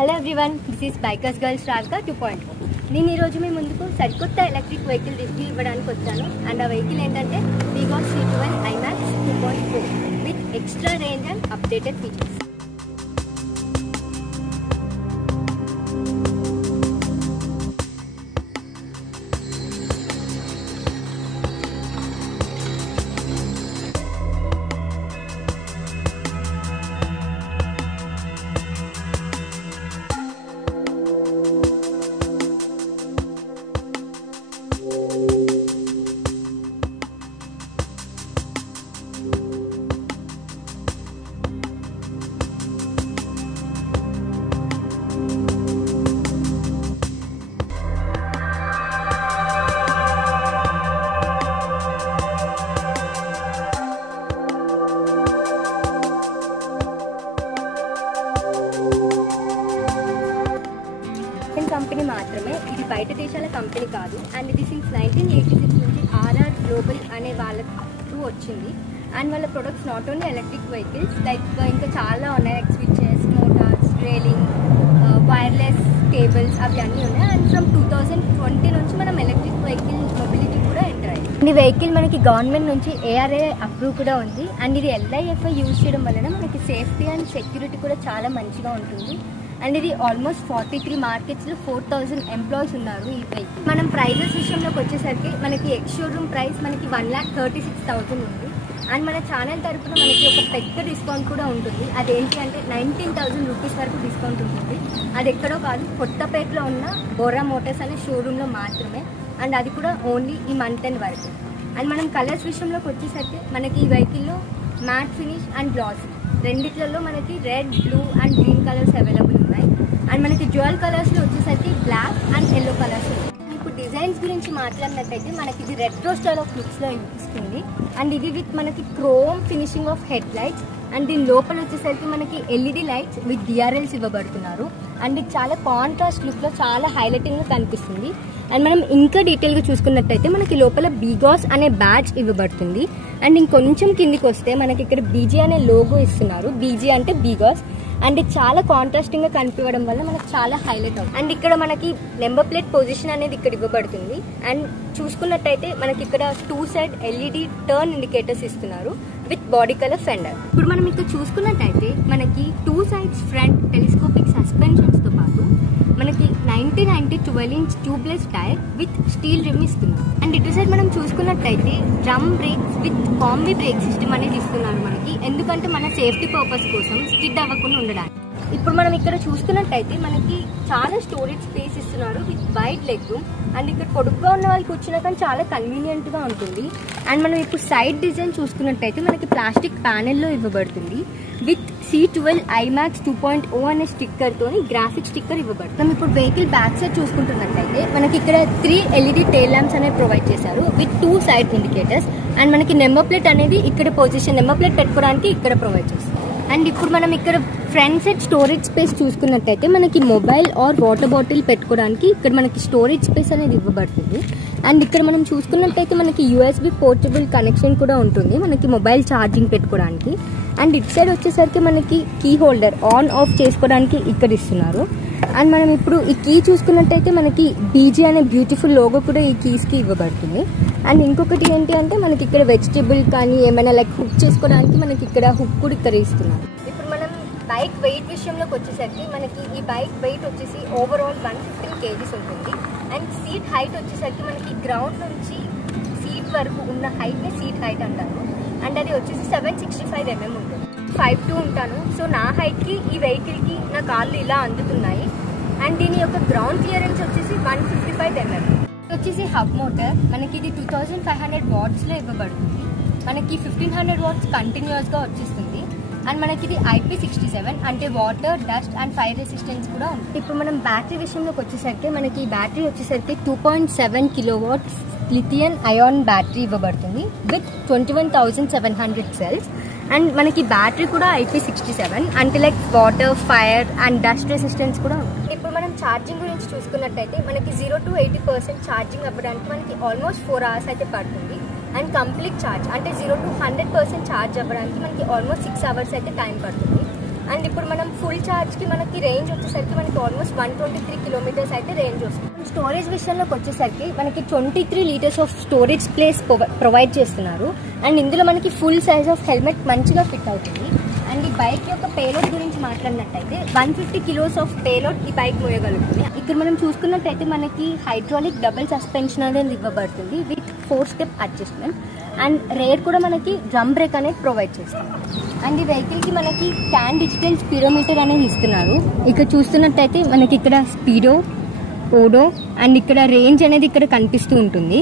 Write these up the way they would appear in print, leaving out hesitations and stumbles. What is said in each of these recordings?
Hello everyone, this is bikers girls రాల్కా 2.0. నేను ఈరోజు మీ ముందుకు సరికొత్త ఎలక్ట్రిక్ వెహికల్ రివ్యూ ఇవ్వడానికి వచ్చాను. అండ్ ఆ వెహికల్ ఏంటంటే Vegas C12 IMAX 2.4 with extra range and updated features. Company మాత్రమే, ఇది బయట దేశాల కంపెనీ కాదు. అండ్ ఇది సిన్స్ 1986 నుంచి RR గ్లోబల్ అనే వాళ్ళ త్రూ వచ్చింది. అండ్ వాళ్ళ products not only electric vehicles, like ఇంకా చాలా ఉన్నాయి, like switches, Motors, railing, wireless cables, అవి అన్నీ ఉన్నాయి. అండ్ ఫ్రమ్ 2020 నుంచి మనం ఎలక్ట్రిక్ వెహికల్ మొబిలిటీ కూడా ఎంటర్ అయ్యింది. ఈ వెహికల్ మనకి గవర్నమెంట్ నుంచి ARAI అప్రూవ్ కూడా ఉంది. అండ్ ఇది LIFI యూజ్ చేయడం వలన మనకి సేఫ్టీ అండ్ సెక్యూరిటీ కూడా చాలా మంచిగా ఉంటుంది. అండ్ ఇది ఆల్మోస్ట్ 43 మార్కెట్స్లో 4000 ఎంప్లాయీస్ ఉన్నారు ఈ వెహికల్. మనం ప్రైజెస్ విషయంలోకి వచ్చేసరికి మనకి ఎక్స్ షోరూమ్ ప్రైస్ మనకి 1,36,000 ఉంది. అండ్ మన ఛానల్ తరఫున మనకి ఒక పెద్ద డిస్కౌంట్ కూడా ఉంటుంది. అదేంటి అంటే 19,000 రూపీస్ వరకు డిస్కౌంట్ ఉంటుంది. అది ఎక్కడో కాదు, కొత్తపేటలో ఉన్న బోరా మోటార్స్ అనే షోరూంలో మాత్రమే. అండ్ అది కూడా ఓన్లీ ఈ మంత్ ఎండ్ వరకు. అండ్ మనం కలర్స్ విషయంలోకి వచ్చేసరికి మనకి ఈ వెహికల్లో మ్యాట్ ఫినిష్ అండ్ గ్లాసీ రెండిట్లలో మనకి red, blue and green colours available ఉన్నాయి. అండ్ మనకి డ్యూయల్ కలర్స్లో వచ్చేసరికి బ్లాక్ అండ్ ఎల్లో కలర్స్ ఉన్నాయి. ఇప్పుడు డిజైన్స్ గురించి మాట్లాడినట్టయితే మనకి ఇది రెట్రో స్టైల్ ఆఫ్ లుక్స్లో ఇస్తుంది. అండ్ ఇది విత్ మనకి chrome finishing of head lights. And దీని లోపల వచ్చేసరికి మనకి LED లైట్స్ విత్ DRLs ఇవ్వబడుతున్నారు. అండ్ ఇది చాలా కాంట్రాస్ట్ లుక్లో చాలా హైలైటింగ్గా కనిపిస్తుంది. అండ్ మనం ఇంకా డీటెయిల్గా చూసుకున్నట్టయితే మనకి లోపల బిగాస్ అనే బ్యాడ్జ్ ఇవ్వబడుతుంది. అండ్ ఇంకొంచెం కిందికి వస్తే మనకి ఇక్కడ BG అనే లోగో ఇస్తున్నారు. BG అంటే బిగాస్. అండ్ ఇది చాలా కాంట్రాస్టింగ్ గా కనిపించడం వల్ల మనకు చాలా హైలైట్ అవుతుంది. అండ్ ఇక్కడ మనకి నెంబర్ ప్లేట్ పొజిషన్ అనేది ఇక్కడ ఇవ్వబడుతుంది. అండ్ చూసుకున్నట్టయితే మనకి ఇక్కడ 2 సైడ్ LED టర్న్ ఇండికేటర్స్ ఇస్తున్నారు విత్ బాడీ కలర్ ఫెండర్. ఇప్పుడు మనం ఇక్కడ చూసుకున్నట్టయితే మనకి 2 సైడ్స్ ఫ్రంట్ టెలిస్కోపిక్ సస్పెన్షన్స్ తో పాటు మనకి 90 12-inch tubeless tyre with steel rim ఇస్తున్నారు. అండ్ ఇటు సైడ్ మనం చూసుకున్నట్టయితే drum brakes with combi brake system అనేది ఇస్తున్నారు మనకి, ఎందుకంటే మన సేఫ్టీ పర్పస్ కోసం స్కిడ్ అవ్వకుండా ఉండడానికి. ఇప్పుడు మనం ఇక్కడ చూసుకున్నట్టయితే మనకి చాలా స్టోరేజ్ స్పేస్ ఇస్తున్నారు with wide leg room. And ఇక్కడ పొడుగ్గా ఉన్న వాళ్ళకి వచ్చినా కానీ చాలా కన్వీనియంట్గా ఉంటుంది. అండ్ మనం ఇప్పుడు సైడ్ డిజైన్ చూసుకున్నట్టయితే మనకి ప్లాస్టిక్ ప్యానెల్లో ఇవ్వబడుతుంది విత్ C12 IMAX 2.0 అనే స్టిక్కర్తో గ్రాఫిక్ స్టిక్కర్ ఇవ్వబడుతుంది. మనం ఇప్పుడు వెహికల్ బ్యాక్ సైడ్ చూసుకుంటున్నట్టయితే మనకి ఇక్కడ 3 LED టైల్ ల్యాంప్స్ అనేవి ప్రొవైడ్ చేశారు విత్ 2 సైడ్ ఇండికేటర్స్. అండ్ మనకి నెంబర్ ప్లేట్ అనేది ఇక్కడ పొజిషన్ నెంబర్ ప్లేట్ పెట్టుకోవడానికి ఇక్కడ ప్రొవైడ్ చేస్తారు. అండ్ ఇప్పుడు మనం ఇక్కడ ఫ్రంట్ సైడ్ స్టోరేజ్ స్పేస్ చూసుకున్నట్టయితే మనకి మొబైల్ ఆర్ వాటర్ బాటిల్ పెట్టుకోవడానికి ఇక్కడ మనకి స్టోరేజ్ స్పేస్ అనేది ఇవ్వబడుతుంది. అండ్ ఇక్కడ మనం చూసుకున్నట్టయితే మనకి USB పోర్టబుల్ కనెక్షన్ కూడా ఉంటుంది మనకి మొబైల్ ఛార్జింగ్ పెట్టుకోవడానికి. అండ్ ఇటు సైడ్ వచ్చేసరికి మనకి కీ హోల్డర్ ఆన్ ఆఫ్ చేసుకోవడానికి ఇక్కడ ఇస్తున్నారు. అండ్ మనం ఇప్పుడు ఈ కీ చూసుకున్నట్టయితే మనకి BG అనే బ్యూటిఫుల్ లోగో కూడా ఈ కీస్కి ఇవ్వబడుతుంది. అండ్ ఇంకొకటి ఏంటి అంటే మనకి ఇక్కడ వెజిటబుల్ కానీ ఏమైనా లైక్ హుక్ చేసుకోవడానికి మనకి ఇక్కడ హుక్ కూడా ఇక్కడ ఇస్తున్నారు. ఇప్పుడు మనం బైక్ వెయిట్ విషయంలోకి వచ్చేసరికి మనకి ఈ బైక్ వెయిట్ వచ్చేసి ఓవరాల్ 115 kgs ఉంటుంది. అండ్ సీట్ హైట్ వచ్చేసరికి మనకి గ్రౌండ్ నుంచి సీట్ వరకు ఉన్న హైట్ని సీట్ హైట్ అంటారు. అండ్ అది వచ్చేసి 765 mm ఉంటుంది. 5'2" ఉంటాను. సో నా హైట్కి ఈ వెహికల్కి నా కాళ్ళు ఇలా అందుతున్నాయి. అండ్ దీని యొక్క గ్రౌండ్ క్లియరెన్స్ వచ్చేసి 155 mm. వచ్చేసి హబ్ మోటార్ మనకి ఇది 2500 వాట్స్లో ఇవ్వబడుతుంది. మనకి 1500 వాట్స్ కంటిన్యూస్గా వచ్చేస్తుంది. అండ్ మనకి ఇది IP67 అంటే water, dust and fire resistance కూడా ఉంది. ఇప్పుడు మనం బ్యాటరీ విషయంలోకి వచ్చేసరికి మనకి బ్యాటరీ వచ్చేసరికి 2.7 kW లిథియం అయాన్ బ్యాటరీ ఇవ్వబడుతుంది విత్ 21,700 cells. అండ్ మనకి బ్యాటరీ కూడా IP67 అంటే like water, fire and dust resistance కూడా ఉంది. ఇప్పుడు మనం ఛార్జింగ్ గురించి చూసుకున్నట్టయితే మనకి 0 to 80% ఛార్జింగ్ అవ్వడానికి మనకి ఆల్మోస్ట్ 4 hours అయితే పడుతుంది. అండ్ కంప్లీట్ ఛార్జ్ అంటే 0 to 100% ఛార్జ్ అవ్వడానికి మనకి ఆల్మోస్ట్ 6 hours అయితే టైం పడుతుంది. అండ్ ఇప్పుడు మనం ఫుల్ ఛార్జ్కి మనకి రేంజ్ వచ్చేసరికి మనకి ఆల్మోస్ట్ 123 కిలోమీటర్స్ అయితే రేంజ్ వస్తుంది. స్టోరేజ్ విషయంలోకి వచ్చేసరికి మనకి 23 litres of storage place provide చేస్తున్నారు. అండ్ ఇందులో మనకి ఫుల్ సైజ్ ఆఫ్ హెల్మెట్ మంచిగా ఫిట్ అవుతుంది. అండ్ ఈ బైక్ యొక్క పేలోడ్ గురించి మాట్లాడినట్టయితే 150 కిలోస్ ఆఫ్ పేలోడ్ ఈ బైక్ మోయగలుగుతుంది. ఇక్కడ మనం చూసుకున్నట్టయితే మనకి హైడ్రాలిక్ డబుల్ సస్పెన్షన్ అనేది ఇవ్వబడుతుంది with 4 step adjustment. And rare కూడా మనకి డ్రమ్ బ్రేక్ అనేది ప్రొవైడ్ చేస్తుంది. అండ్ ఈ వెహికల్కి మనకి ట్యాన్ డిజిటల్ స్పీడోమీటర్ అనేది ఇస్తున్నారు. ఇక్కడ చూస్తున్నట్టయితే మనకి ఇక్కడ స్పీడో, ఓడో అండ్ ఇక్కడ రేంజ్ అనేది ఇక్కడ కనిపిస్తూ ఉంటుంది.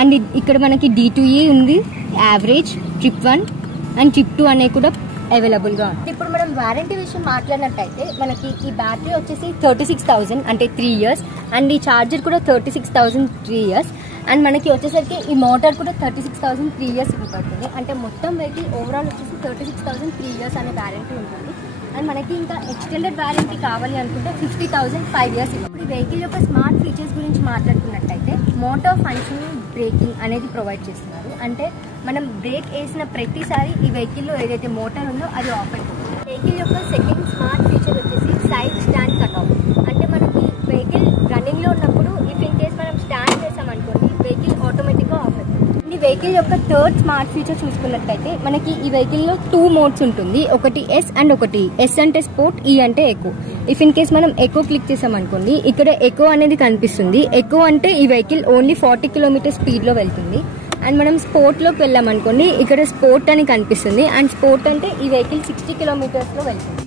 అండ్ ఇక్కడ మనకి D2E ఉంది, యావరేజ్, ట్రిప్ 1 అండ్ ట్రిప్ 2 అనేవి కూడా అవైలబుల్గా ఉంది. ఇప్పుడు మనం వారంటీ విషయం మాట్లాడినట్టయితే మనకి ఈ బ్యాటరీ వచ్చేసి 36,000 అంటే 3 years అండ్ ఈ ఛార్జర్ కూడా 36,000 3 years అండ్ మనకి వచ్చేసరికి ఈ మోటార్ కూడా 36,000 3 years ఇవ్వబడుతుంది. అంటే మొత్తం వెహికల్ ఓవరాల్ వచ్చేసి 36,000 3 years అనే వారంటీ ఉంటుంది. అండ్ మనకి ఇంకా ఎక్స్టెండెడ్ వారంటీ కావాలి అనుకుంటే 50,000 5 years ఇవ్వాలి. ఈ వెహికల్ యొక్క స్మార్ట్ ఫీచర్స్ గురించి మాట్లాడుకున్నట్టయితే మోటార్ ఫంక్షనల్ బ్రేకింగ్ అనేది ప్రొవైడ్ చేస్తున్నారు. అంటే మనం బ్రేక్ వేసిన ప్రతిసారి ఈ వెహికల్లో ఏదైతే మోటార్ ఉందో అది ఆఫ్ అయిపోతుంది. వెహికల్ యొక్క సెకండ్ స్మార్ట్ ఫీచర్ వచ్చేసి సైడ్ స్టాండ్ కట్ ఆఫ్. అంటే మనకి వెహికల్ రన్నింగ్లో ఉన్నప్పుడు ఇఫ్ ఇన్ కేస్ మనం స్టాండ్ చేసామనుకోండి వెహికల్ ఆటోమేటిక్గా ఆఫ్ అవుతుంది. ఈ వెహికల్ యొక్క థర్డ్ స్మార్ట్ ఫీచర్ చూసుకున్నట్టయితే మనకి ఈ వెహికల్లో 2 మోడ్స్ ఉంటుంది. ఒకటి ఎస్ అండ్ ఒకటి ఎస్ అంటే స్పోర్ట్, ఈ అంటే ఎకో. ఇఫ్ ఇన్ కేస్ మనం ఎకో క్లిక్ చేసామనుకోండి ఇక్కడ ఎకో అనేది కనిపిస్తుంది. ఎకో అంటే ఈ వెహికల్ ఓన్లీ 40 కిలోమీటర్ స్పీడ్లో వెళ్తుంది. అండ్ మనం స్పోర్ట్లోకి వెళ్ళామనుకోండి ఇక్కడ స్పోర్ట్ అని కనిపిస్తుంది. అండ్ స్పోర్ట్ అంటే ఈ వెహికల్ 60 కిలోమీటర్స్లో వెళ్తుంది.